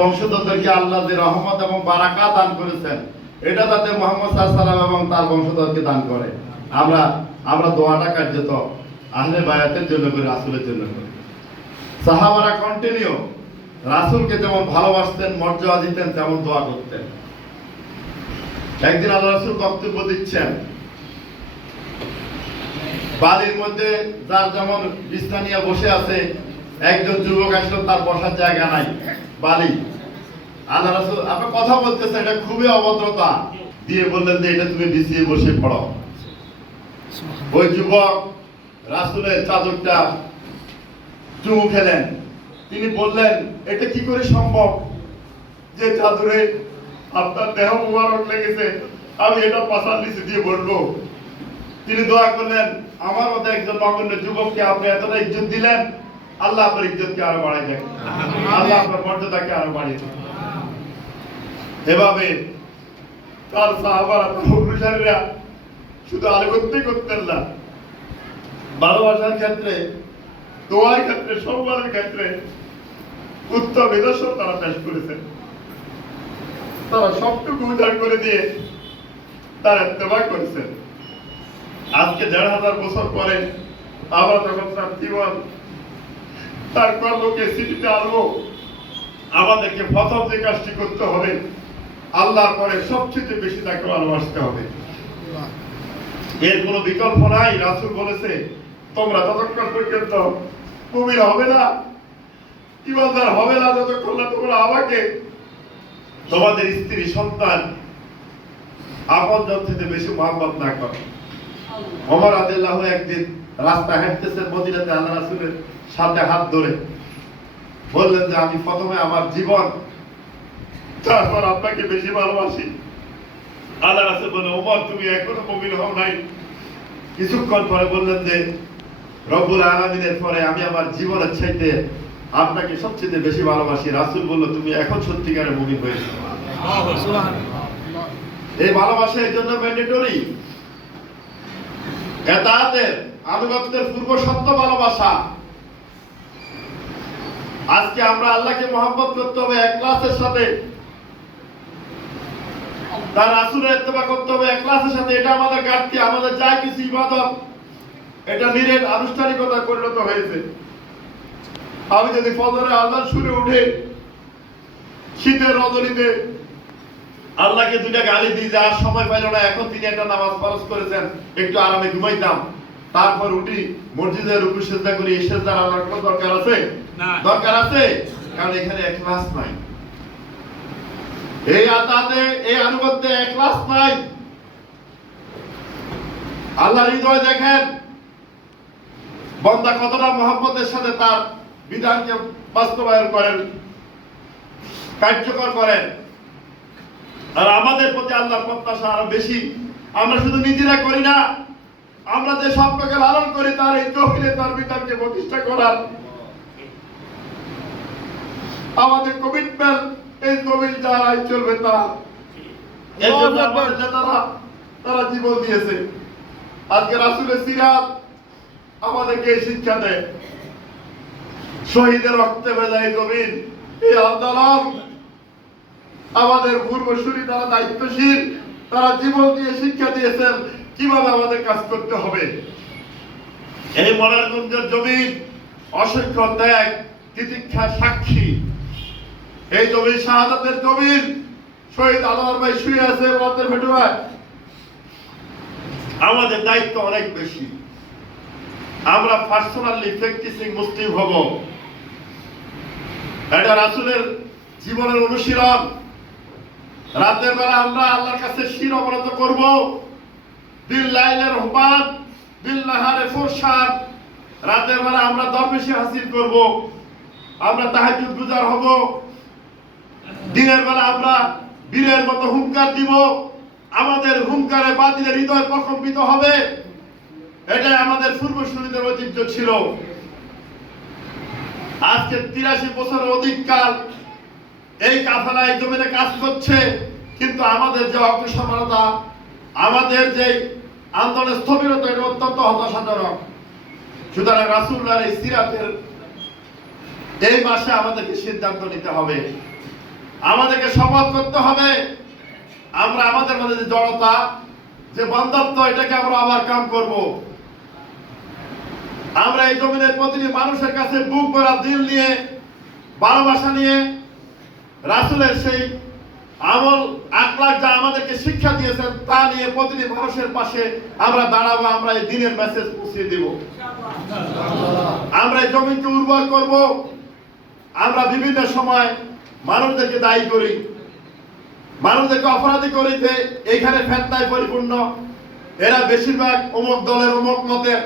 বংশধরদেরকে আল্লাহ যে রহমত এবং বারাকা দান করেছেন, এটা তাতে মোহাম্মদ সাল্লাম এবং তার বংশধরকে দান করে। আমরা আমরা দোয়াটা কার্যত আহলে বায়াতের জন্য করি, রাসুলের জন্য করি। সাহাবারা কন্টিনিউ রাসুলকে যেমন ভালোবাসতেন, মর্যাদা দিতেন, তেমন দোয়া করতেন। একদিন আল্লাহ রাসুল বক্তব্য দিচ্ছেন বাড়ির মধ্যে যার যেমন বিছনা নিয়ে বসে আছে একজন যুবক আসলো তার বসার জায়গা নাই বালি। আল্লাহ রাসূল আপনি কথা বলতেছেন এটা খুবই অভদ্রতা। দিয়ে বললেন যে এটা তুমি বিছিয়ে বসে পড়ো। ওই যুবক রাসুলের চাদরটা চুমু খেলেন। তিনি বললেন এটা কি করে সম্ভব যে চাদরে আপনার দেহ মুবারক লেগেছে? আমি এটা পাশার নিচে দিয়ে বলব। তিনি দোয়া করলেন আমার মতো একজন নগণ্য যুবককে আপনি এতটা ইজ্জত দিলেন আল্লাহ আপনার ইজ্জতকে আরও বাড়াই দেন। আল্লাহ আপনার মর্যাদাকে আরও বাড়িয়ে দেন। এভাবে তার সাহাবারা অনুসারীরা শুধু আলোগত্যই করতেন না ভালোবাসার ক্ষেত্রে দোয়ার ক্ষেত্রে সম্মানের ক্ষেত্রে উত্তম নিদর্শন তারা পেশ করেছেন। তারা সবটুকু উজাড় করে দিয়ে তার ইত্তেবা করেছেন। আজকে দেড় হাজার বছর পরে আমরা তখন তার জীবন তার কর্মকে স্মৃতিতে আনব আমাদেরকে প্রথম যে কাজটি করতে হবে, আল্লাহর পরে সবচেয়ে বেশি তাকে ভালোবাসতে হবে। এর কোনো বিকল্প নাই, রাসুল বলেছে, তোমরা ততক্ষণ পর্যন্ত কুমির হবে না, ইমানদার হবে না, যতক্ষণ না তোমরা আমাকে, তোমাদের স্ত্রী, সন্তান আপন থেকে বেশি মহাব্বত না করো। ওমর আদিল্লাহ একদিন রাস্তা হাঁটতেছেন মদিনাতে আল্লাহ রাসূলের সাথে হাত ধরে। বললেন যে আমি প্রথমে আমার জীবন তারপর আপনাকে বেশি ভালোবাসি। আল্লাহ রাসূল বলে ওমর তুমি এখনও মুমিন হও নাই। কিছুক্ষণ পরে বললেন যে রব্বুল আলামিনের পরে আমি আমার জীবনের চাইতে আপনাকে সবচেয়ে বেশি ভালোবাসি। রাসূল বলল তুমি এখন সত্যিকারের মুমিন হয়েছো। এই ভালোবাসা এই জন্য ম্যান্ডেটরি এতাহাতের আনুগত্যের পূর্ব সত্য ভালোবাসা। আজকে আমরা আল্লাহকে মহব্বত করতে হবে একলাসের সাথে। তার রাসূলের ইত্তেবা করতে হবে একলাসের সাথে। এটা আমাদের ঘাটতি, আমাদের যা কিছু ইবাদত, এটা নিরেট আনুষ্ঠানিকতা পরিণত হয়েছে। আমি যদি ফজরে আল্লাহ সুরে উঠে, শীতের রজনীতে আল্লাহকে দুইটা গালি দিয়ে যে আর সময় পাইল না এখন তিনি একটা নামাজ ফরজ করেছেন একটু আরামে ঘুমাইতাম। তারপর উঠি মসজিদের রুকু সেজদা করি এই সেজদার আল্লাহর কোনো দরকার আছে? দরকার আছে? কারণ এখানে একলাস নাই। এই আতাতে এই আনুগত্যে একলাস নাই। আল্লাহর হৃদয় দেখেন বন্দা কতটা মহব্বতের সাথে তার বিধানকে বাস্তবায়ন করেন কার্যকর করেন। আর আমাদের প্রতি আল্লাহর প্রত্যাশা আরও বেশি। আমরা শুধু নিজেরা করি না আমরা যে স্বপ্নকে লালন করি তার এই তহবিলে তার বিধানকে প্রতিষ্ঠা করার আমাদের কমিটমেন্ট এই তহবিল যারাই চলবে তারা। নেতারা তারা জীবন দিয়েছে। আজকে রাসুলের সিরাত আমাদেরকে এই শিক্ষা দেয়। শহীদের রক্তে ভেজা এই জমিন এই আন্দোলন আমাদের পূর্বসূরি তারা দায়িত্বশীল, তারা জীবন দিয়ে শিক্ষা দিয়েছেন, কীভাবে আমাদের কাজ করতে হবে? এই মনারগঞ্জের জমিন অসংখ্য ত্যাগ তিতিক্ষার সাক্ষী। এই জমি শাহাদাতের জমিন শহীদ আনোয়ার ভাই শুয়ে আছে রাতের ভেটুয়ায় আমাদের দায়িত্ব অনেক বেশি। আমরা পার্সোনালি প্র্যাকটিসিং মুসলিম হব। এটা রাসূলের জীবনের অনুশীলন। রাতের বেলা আমরা আল্লাহর কাছে শির অবনত করব। দিল লাইলের রহমান দিল নাহারে ফুরসাদ। রাতের বেলা আমরা দরবেশি হাসিল করব। আমরা তাহাজ্জুদ গুজার হব। দিনের বেলা আমরা বীরের মতো হুঙ্কার দিব। আমাদের হুঙ্কারে বাতিলের হৃদয় প্রকম্পিত হবে। এটাই আমাদের পূর্বসূরীদের ঐতিহ্য ছিল। আজকে তিরাশি বছরের অধিক কাল এই কাফেলা এই জমিনে কাজ করছে কিন্তু আমাদের যে অগ্রসমানতা আমাদের যে আন্দোলনের স্থবিরতা, এটা অত্যন্ত হতাশাজনক। সুতরাং রাসুল্লাহ এই সিরাতের এই মাসে আমাদেরকে সিদ্ধান্ত নিতে হবে। আমাদেরকে শপথ করতে হবে, আমরা আমাদের মধ্যে যে জড়তা, যে বন্ধত্ব, এটাকে আমরা আবার কাম করব। আমরা এই জমিনের প্রতিটি মানুষের কাছে বুক ভরা দিল নিয়ে, ভালোবাসা নিয়ে রাসুলের সেই আমল আকলাক যা আমাদেরকে শিক্ষা দিয়েছেন, তা নিয়ে প্রতিটি মানুষের পাশে আমরা দাঁড়াবো, আমরা এই দিনের মেসেজ পৌঁছে দিব। আমরা জমিকে উর্বর করব। আমরা বিভিন্ন সময় মানুষদেরকে দায়ী করি। মানুষদেরকে অপরাধী করিতে এইখানে ফেতনায় পরিপূর্ণ। এরা বেশিরভাগ অমুক দলের, অমুক মতের।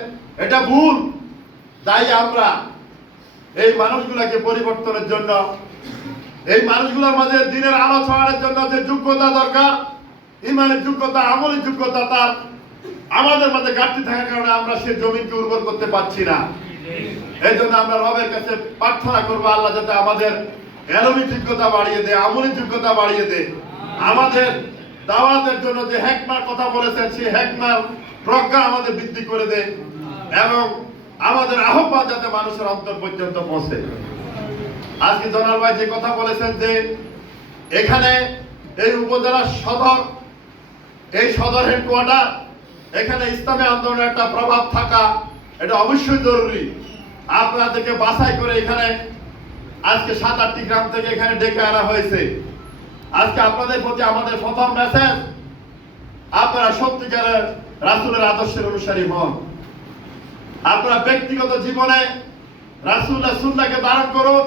এটা ভুল। তাই আমরা। এই মানুষগুলোকে পরিবর্তনের জন্য এই মানুষগুলোর মাঝে দিনের আলো ছড়ানোর জন্য যে যোগ্যতা দরকার, ইমানের যোগ্যতা, আমলের যোগ্যতা তার আমাদের মাঝে ঘাটতি থাকার কারণে আমরা সেই জমিকে উর্বর করতে পারছি না। এই জন্য আমরা রবের কাছে প্রার্থনা করব, আল্লাহ যাতে আমাদের এলমি যোগ্যতা বাড়িয়ে দেয় আমলি যোগ্যতা বাড়িয়ে দেয় আমাদের দাওয়াতের জন্য যে হ্যাকমার কথা বলেছেন, সেই হ্যাকমার প্রজ্ঞা আমাদের বৃদ্ধি করে দেয় এবং আমাদের আহ্বান যাতে মানুষের অন্তর পর্যন্ত পৌঁছে। আজকে জনাল ভাই যে কথা বলেছেন যে এখানে এই উপজেলার সদর, এই সদর হেডকোয়ার্টার এখানে ইসলামী আন্দোলনের একটা প্রভাব থাকা এটা অবশ্যই জরুরি। আপনাদেরকে বাছাই করে এখানে আজকে সাত আটটি গ্রাম থেকে এখানে ডেকে আনা হয়েছে। আজকে আপনাদের প্রতি আমাদের প্রথম মেসেজ আপনারা সত্যিকারের রাসুলের আদর্শের অনুসারী হন। আপনারা ব্যক্তিগত জীবনে রাসুল্লাহ সুল্লাহকে ধারণ করুন।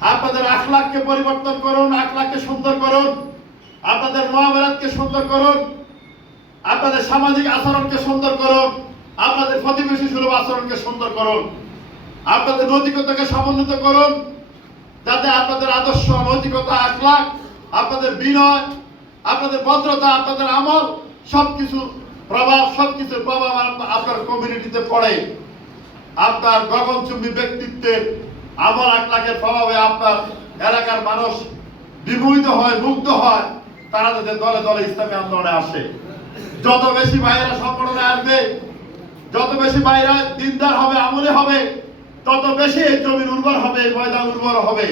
আপনাদের আখলাককে পরিবর্তন করুন আখলাককে সুন্দর করুন, আপনাদের মহাভারতকে সুন্দর করুন, আপনাদের সামাজিক আচরণকে সুন্দর করুন, আপনাদের প্রতিবেশী সুলভ আচরণকে সুন্দর করুন, আপনাদের নৈতিকতাকে সমন্বিত করুন, যাতে আপনাদের আদর্শ, নৈতিকতা আখলাক আপনাদের বিনয়, আপনাদের ভদ্রতা, আপনাদের আমল, সবকিছু প্রভাব, সবকিছুর প্রভাব আপ- আপনার কমিউনিটিতে পড়ে। আপনার গগনচুম্বী ব্যক্তিত্বের আমল আখলাকের প্রভাবে আপনার এলাকার মানুষ বিমোহিত হয়, মুগ্ধ হয়, তারা যাতে দলে দলে ইসলামী আন্দোলনে আসে। যত বেশি ভাইয়েরা সংগঠনে আসবে, যত বেশি ভাইরা দিনদার হবে, আমলে হবে, তত বেশি জমি জমির উর্বর হবে ময়দান উর্বর হবে।